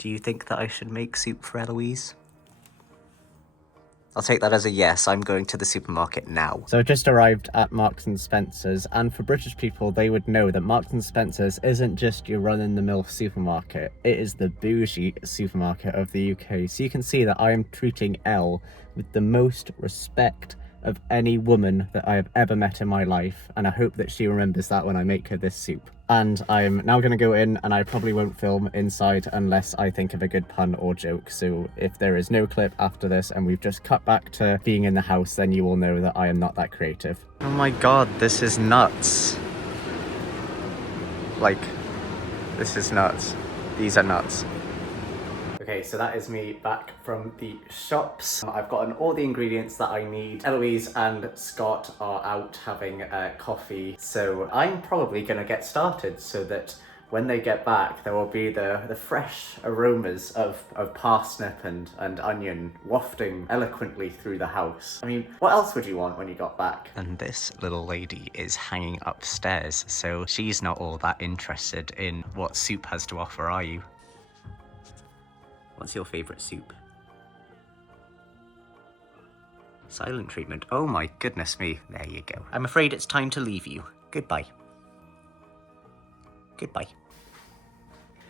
Do you think that I should make soup for Eloise? I'll take that as a yes. I'm going to the supermarket now. So I've just arrived at Marks and Spencer's, and for British people, they would know that Marks and Spencer's isn't just your run-in-the-mill supermarket. It is the bougie supermarket of the UK. So you can see that I am treating Elle with the most respect of any woman that I have ever met in my life, and I hope that she remembers that when I make her this soup. And I'm now going to go in, and I probably won't film inside unless I think of a good pun or joke. So if there is no clip after this and we've just cut back to being in the house, then you will know that I am not that creative. Oh my god, this is nuts. Like, this is nuts. These are nuts. Okay, so that is me back from the shops. I've gotten all the ingredients that I need. Eloise and Scott are out having coffee, so I'm probably gonna get started so that when they get back, there will be the fresh aromas of parsnip and onion wafting eloquently through the house. I mean, what else would you want when you got back? And this little lady is hanging upstairs, so she's not all that interested in what soup has to offer, are you? What's your favourite soup? Silent treatment. Oh my goodness me. There you go. I'm afraid it's time to leave you. Goodbye. Goodbye.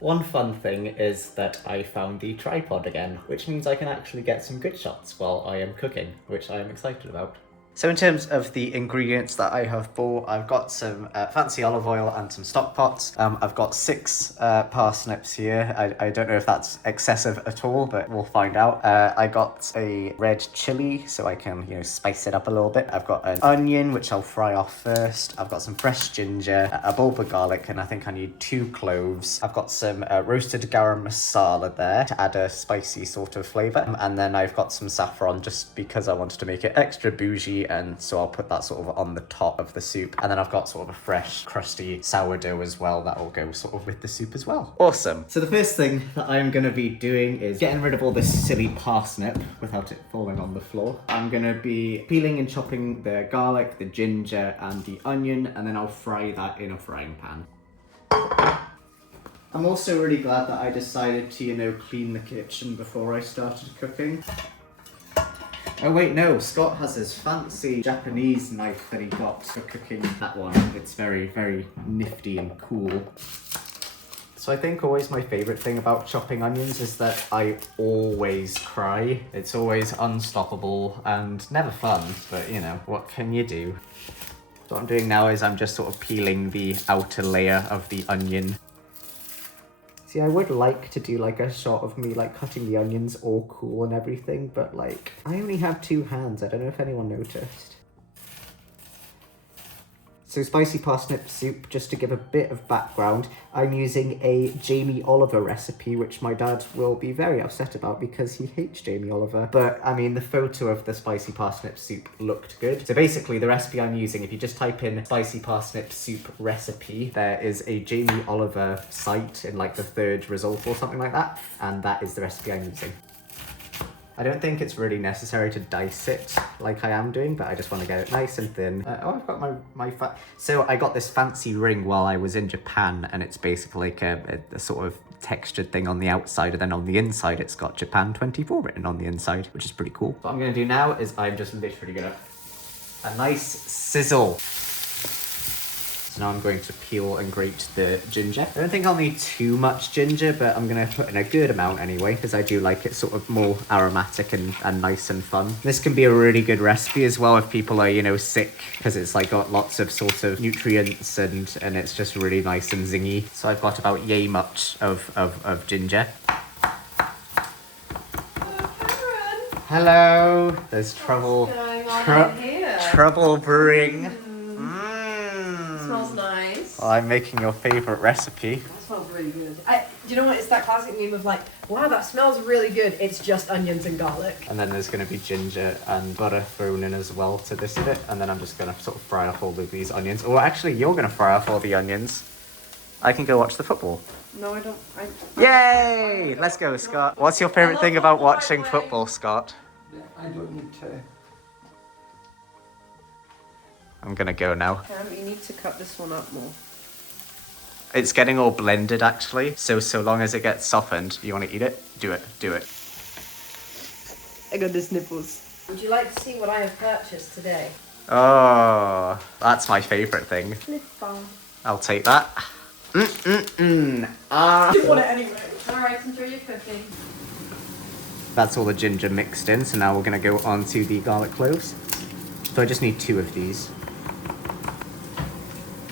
One fun thing is that I found the tripod again, which means I can actually get some good shots while I am cooking, which I am excited about. So in terms of the ingredients that I have bought, I've got some fancy olive oil and some stock pots. I've got 6 parsnips here. I don't know if that's excessive at all, but we'll find out. I got a red chili, so I can, you know, spice it up a little bit. I've got an onion, which I'll fry off first. I've got some fresh ginger, a bulb of garlic, and I think I need 2 cloves. I've got some roasted garam masala there to add a spicy sort of flavour. And then I've got some saffron just because I wanted to make it extra bougie, and so I'll put that sort of on the top of the soup. And then I've got sort of a fresh, crusty sourdough as well that will go sort of with the soup as well. Awesome. So the first thing that I'm going to be doing is getting rid of all this silly parsnip without it falling on the floor. I'm going to be peeling and chopping the garlic, the ginger, and the onion, and then I'll fry that in a frying pan. I'm also really glad that I decided to, you know, clean the kitchen before I started cooking. Oh wait, no, Scott has his fancy Japanese knife that he got for cooking. That one, it's very, very nifty and cool. So I think always my favourite thing about chopping onions is that I always cry. It's always unstoppable and never fun, but you know, what can you do? So what I'm doing now is I'm just sort of peeling the outer layer of the onion. See, I would like to do like a shot of me like cutting the onions all cool and everything, but like, I only have 2 hands. I don't know if anyone noticed. So spicy parsnip soup, just to give a bit of background, I'm using a Jamie Oliver recipe, which my dad will be very upset about because he hates Jamie Oliver. But I mean, the photo of the spicy parsnip soup looked good. So basically the recipe I'm using, if you just type in spicy parsnip soup recipe, there is a Jamie Oliver site in like the 3rd result or something like that. And that is the recipe I'm using. I don't think it's really necessary to dice it like I am doing, but I just want to get it nice and thin. Oh, I've got my So I got this fancy ring while I was in Japan, and it's basically like a sort of textured thing on the outside, and then on the inside it's got Japan 24 written on the inside, which is pretty cool. What I'm going to do now is I'm just literally going to... a nice sizzle. So now I'm going to peel and grate the ginger. I don't think I'll need too much ginger, but I'm going to put in a good amount anyway, because I do like it sort of more aromatic and nice and fun. This can be a really good recipe as well if people are, you know, sick, because it's like got lots of sort of nutrients and it's just really nice and zingy. So I've got about yay much of ginger. Hello. There's trouble. What's going on in here? Trouble brewing. Smells nice. Well, I'm making your favourite recipe. That smells really good. Do you know what? It's that classic meme of like, wow, that smells really good. It's just onions and garlic. And then there's going to be ginger and butter thrown in as well to this bit. And then I'm just going to sort of fry off all of these onions. Or actually, you're going to fry off all the onions. I can go watch the football. No, I don't. Yay! Let's go, Scott. What's your favourite thing about watching football, Scott? I don't need to. I'm gonna go now. You need to cut this one up more. It's getting all blended actually. So long as it gets softened, you want to eat it? Do it. I got the sniffles. Would you like to see what I have purchased today? Oh, that's my favourite thing. Lip balm. I'll take that. I didn't want it anyway. Alright, enjoy your cooking. That's all the ginger mixed in, so now we're going to go on to the garlic cloves. So I just need 2 of these.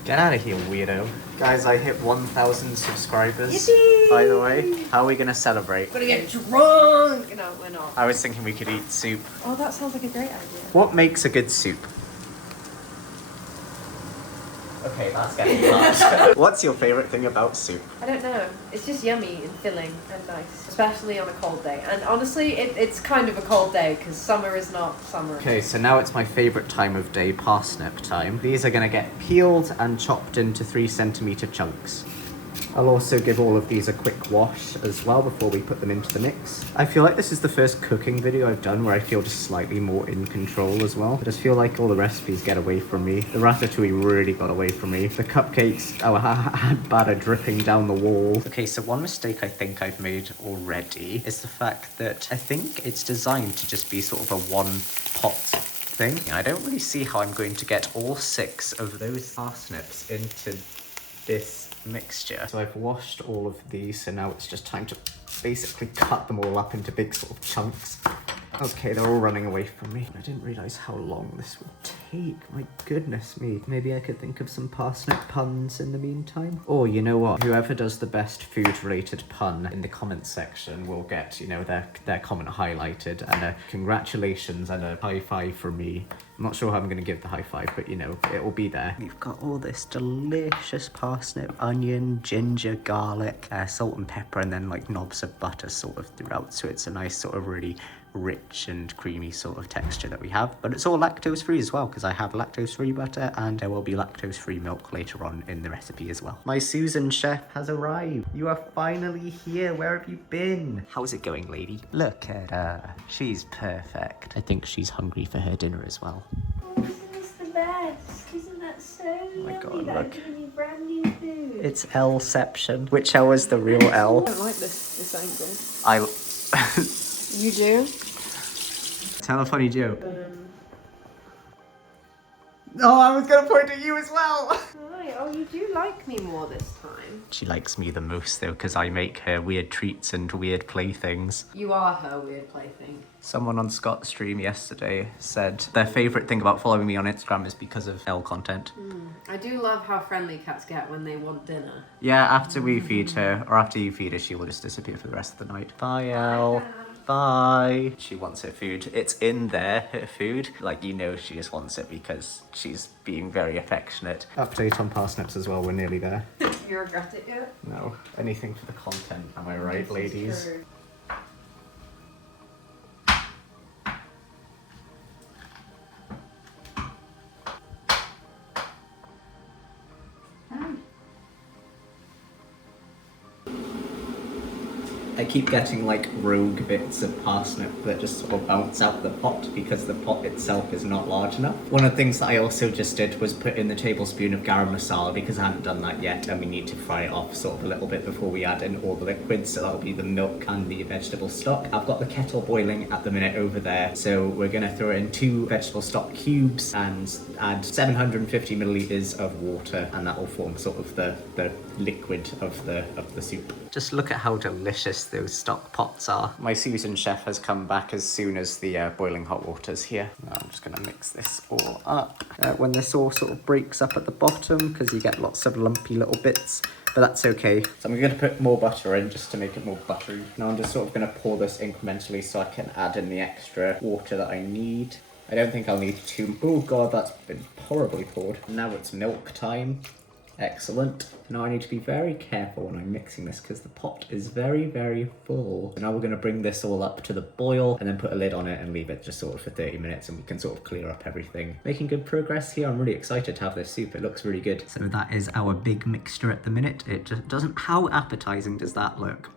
Get out of here, weirdo. Guys, I hit 1,000 subscribers. Yippee! By the way, how are we going to celebrate? We're gonna get drunk! No, we're not. I was thinking we could eat soup. Oh, that sounds like a great idea. What makes a good soup? Okay, that's getting hard. What's your favourite thing about soup? I don't know. It's just yummy and filling and nice, especially on a cold day. And honestly, it's kind of a cold day because summer is not summer. Okay, so now it's my favourite time of day, parsnip time. These are going to get peeled and chopped into 3cm chunks. I'll also give all of these a quick wash as well before we put them into the mix. I feel like this is the first cooking video I've done where I feel just slightly more in control as well. I just feel like all the recipes get away from me. The ratatouille really got away from me. The cupcakes, I had batter dripping down the wall. Okay, so one mistake I think I've made already is the fact that I think it's designed to just be sort of a one pot thing. I don't really see how I'm going to get all 6 of those parsnips into this mixture. So I've washed all of these, so now it's just time to basically cut them all up into big sort of chunks. Okay, they're all running away from me. I didn't realise how long this would take. My goodness me. Maybe I could think of some parsnip puns in the meantime. Or you know what? Whoever does the best food-related pun in the comments section will get, you know, their comment highlighted. And congratulations and a high five from me. I'm not sure how I'm going to give the high five, but you know, it will be there. You've got all this delicious parsnip, onion, ginger, garlic, salt and pepper, and then like knobs of butter sort of throughout. So it's a nice sort of really rich and creamy sort of texture that we have, but it's all lactose free as well because I have lactose free butter and there will be lactose free milk later on in the recipe as well. My Susan chef has arrived. You are finally here. Where have you been? How's it going, lady? Look at her. She's perfect. I think she's hungry for her dinner as well. Oh, isn't this the best? Isn't that so my yummy God, that look. I'm giving you brand new food? It's Lception. Which L is the real L? I don't like this angle. You do? Tell a funny joke. Oh, I was gonna point at you as well. Right. Oh, you do like me more this time. She likes me the most though because I make her weird treats and weird playthings. You are her weird plaything. Someone on Scott's stream yesterday said their favourite thing about following me on Instagram is because of L content. I do love how friendly cats get when they want dinner. Yeah, after we feed her, or after you feed her, she will just disappear for the rest of the night. Bye, Elle. Bye. She wants her food. It's in there, her food. Like, you know she just wants it because she's being very affectionate. Update on parsnips as well, we're nearly there. You regret it yet? No, anything for the content, am I right, ladies? True. I keep getting like rogue bits of parsnip that just sort of bounce out the pot because the pot itself is not large enough. One of the things that I also just did was put in the tablespoon of garam masala because I hadn't done that yet and we need to fry it off sort of a little bit before we add in all the liquids, so that'll be the milk and the vegetable stock. I've got the kettle boiling at the minute over there, so we're gonna throw in 2 vegetable stock cubes and add 750 milliliters of water, and that will form sort of the liquid of the soup. Just look at how delicious those stock pots are. My Susan chef has come back as soon as the boiling hot water's here. Now I'm just gonna mix this all up. When this all sort of breaks up at the bottom, because you get lots of lumpy little bits, but that's okay. So I'm gonna put more butter in just to make it more buttery. Now I'm just sort of gonna pour this incrementally so I can add in the extra water that I need. I don't think I'll need too, oh god, that's been horribly poured. Now it's milk time. Excellent. Now I need to be very careful when I'm mixing this because the pot is very, very full. So now we're going to bring this all up to the boil and then put a lid on it and leave it just sort of for 30 minutes and we can sort of clear up everything. Making good progress here. I'm really excited to have this soup. It looks really good. So that is our big mixture at the minute. It just doesn't... How appetizing does that look?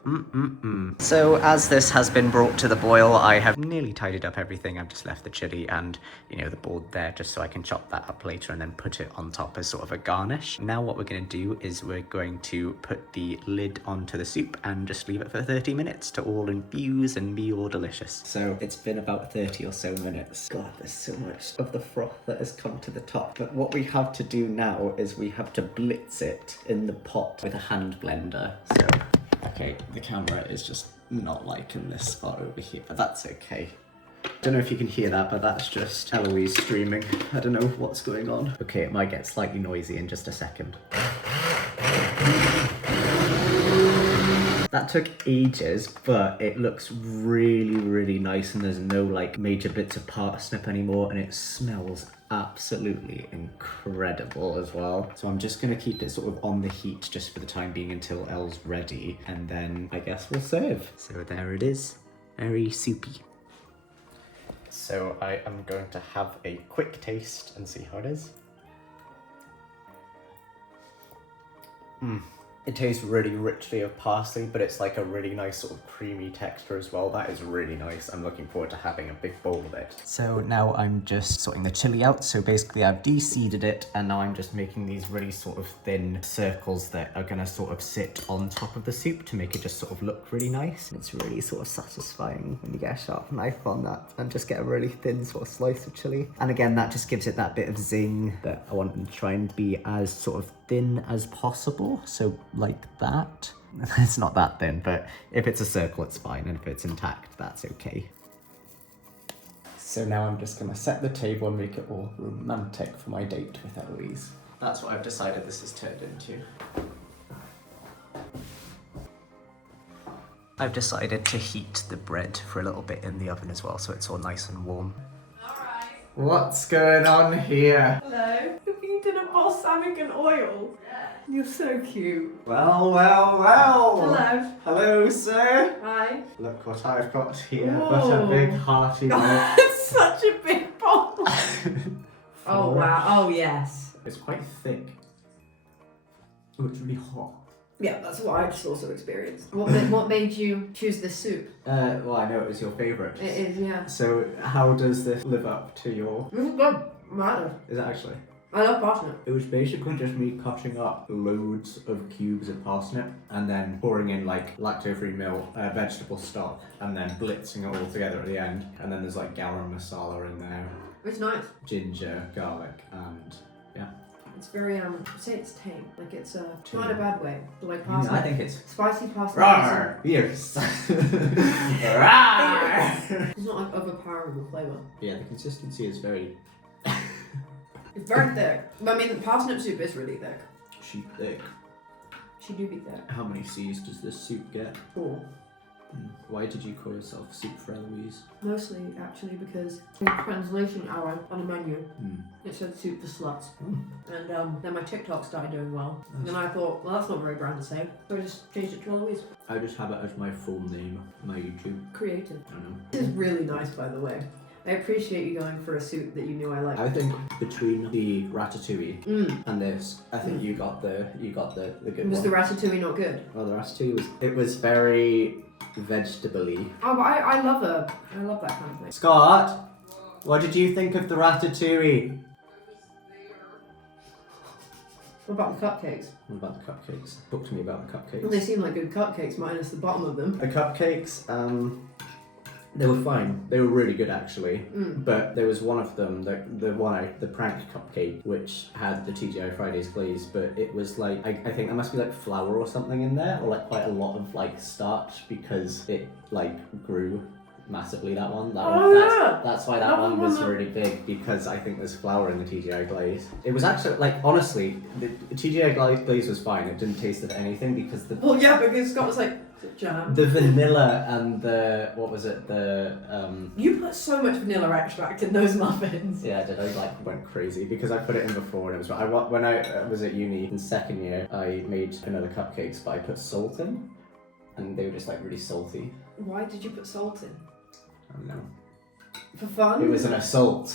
So as this has been brought to the boil, I have nearly tidied up everything. I've just left the chili and, you know, the board there just so I can chop that up later and then put it on top as sort of a garnish. Now what we're going to do is we're going to put the lid onto the soup and just leave it for 30 minutes to all infuse and be all delicious. So it's been about 30 or so minutes. God, there's so much of the froth that has come to the top. But what we have to do now is we have to blitz it in the pot with a hand blender. So, okay, the camera is just not liking this spot over here, but that's okay. Don't know if you can hear that, but that's just Eloise screaming. I don't know what's going on. Okay, it might get slightly noisy in just a second. That took ages, but it looks really, really nice, and there's no like major bits of parsnip anymore, and it smells absolutely incredible as well. So I'm just gonna keep it sort of on the heat just for the time being until Elle's ready, and then I guess we'll serve. So there it is, very soupy. So I am going to have a quick taste and see how it is. It tastes really richly of parsley, but it's like a really nice sort of creamy texture as well. That is really nice. I'm looking forward to having a big bowl of it. So now I'm just sorting the chili out. So basically I've de-seeded it, and now I'm just making these really sort of thin circles that are gonna sort of sit on top of the soup to make it just sort of look really nice. It's really sort of satisfying when you get a sharp knife on that and just get a really thin sort of slice of chili. And again, that just gives it that bit of zing that I want to try and be as sort of thin as possible. So like that. It's not that thin, but if it's a circle, it's fine, and if it's intact, that's okay. So now I'm just gonna set the table and make it all romantic for my date with Eloise. That's what I've decided this has turned into. I've decided to heat the bread for a little bit in the oven as well, so it's all nice and warm. Alright. What's going on here? Hello. You did a balsamic and oil. You're so cute. Well, well, well. Hello. Hello, sir. Hi. Look what I've got here. Whoa. What a big hearty meal. It's such a big bowl. Oh wow. Oh yes. It's quite thick. Oh, it's really hot. Yeah, that's what I just also experienced. What made you choose this soup? Well, I know it was your favourite. It is, yeah. So, how does this live up to your... This is good. Matter. Is it actually? I love parsnip. It was basically just me cutting up loads of cubes of parsnip and then pouring in like lacto-free milk, vegetable stock, and then blitzing it all together at the end. And then there's like garam masala in there, It's nice. ginger, garlic, and yeah. It's very say it's tame. Like it's not Tame. in a bad way. But like I mean, parsnip. I think it's... Spicy parsnip. Rawr! Yes! Rawr! It's not like overpowering the flavour. Yeah, the consistency is very... It's very thick. But I mean, parsnip soup is really thick. She thick. She do be thick. How many C's does this soup get? 4. Why did you call yourself SoupForEloise? Mostly, actually, because in translation hour on the menu, it said soup for sluts. And then my TikTok started doing well. Nice. And I thought, well, that's not very brand to say. So I just changed it to Eloise. I just have it as my full name, my YouTube. Creative. I don't know. This is really nice, by the way. I appreciate you going for a soup that you knew I liked. I think between the ratatouille and this, I think you got the good Was one. the ratatouille not good? Well, the ratatouille was very vegetable-y. Oh, but I love that kind of thing. Scott, what did you think of the ratatouille? What about the cupcakes? What about the cupcakes? Talk to me about the cupcakes. Well, they seem like good cupcakes, minus the bottom of them. The cupcakes, they were fine. They were really good actually. But there was one of them, the prank cupcake, which had the TGI Fridays glaze, but it was like, I think there must be like flour or something in there, or like quite a lot of like starch, because it like grew massively, that one. That's why that one was really big, because I think there's flour in the TGI glaze. It was actually, like, honestly, the TGI glaze was fine. It didn't taste of anything, because the... Well, yeah, because Scott was like, is it jam? The vanilla and the, what was it, You put so much vanilla extract in those muffins. Yeah, I did. I like went crazy because I put it in before and it was. When I was at uni in second year, I made vanilla cupcakes, but I put salt in, and they were just like really salty. Why did you put salt in? I don't know. For fun? It was an assault.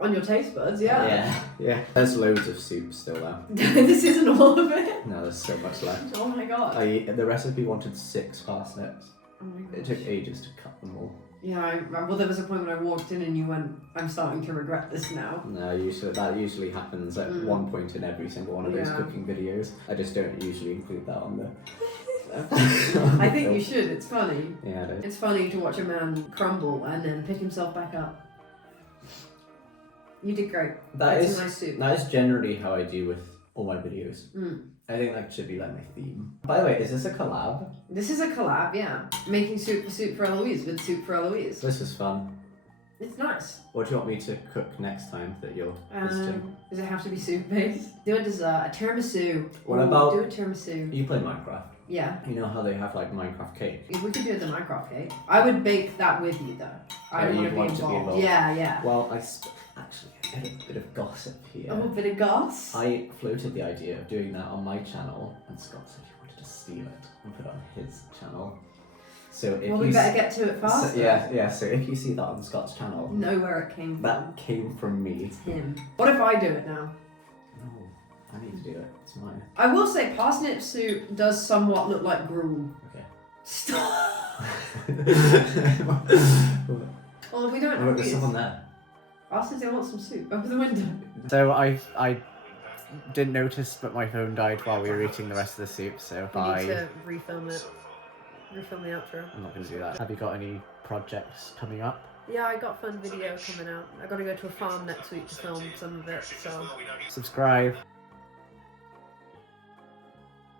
On your taste buds, yeah. Yeah. There's loads of soup still there. This isn't all of it. No, there's so much left. Oh my god. The recipe wanted 6 parsnips, Oh my It gosh. took ages to cut them all. Yeah, well, there was a point when I walked in and you went, I'm starting to regret this now. No, that usually happens at one point in every single one of those Yeah. cooking videos. I just don't usually include that on the. I think you should, it's funny. Yeah, it is. It's funny to watch a man crumble and then pick himself back up. You did great. That's a nice soup. That is generally how I do with all my videos. Mm. I think that should be like my theme. By the way, is this a collab? This is a collab, yeah. Making soup for Eloise with SoupForEloise. This is fun. It's nice. What do you want me to cook next time that you're visiting? Does it have to be soup based? Do a dessert, a tiramisu. What Ooh, about- do a tiramisu? You play Minecraft. Yeah. You know how they have like Minecraft cake? We could do the Minecraft cake. I would bake that with you though. I don't you'd want want to to be be involved. involved. Yeah, yeah. Well, actually a bit of gossip here. Oh, a bit of goss. I floated the idea of doing that on my channel, and Scott said he wanted to steal it and put it on his channel. So if Well, we you better get to it fast. So, yeah. So if you see that on Scott's channel, Know where it came from. that came from me. It's him. What if I do it now? No, I need to do it. It's mine. I will say parsnip soup does somewhat look like gruel. Okay. Stop. Well, we don't Oh, have there's someone there. Ask if they want some soup. Open the window. So I didn't notice, but my phone died while we were eating the rest of the soup. So refilm it. Refilm the outro. I'm not going to do that. Have you got any projects coming up? Yeah, I got a fun video coming out. I got to go to a farm next week to film some of it, so. Subscribe.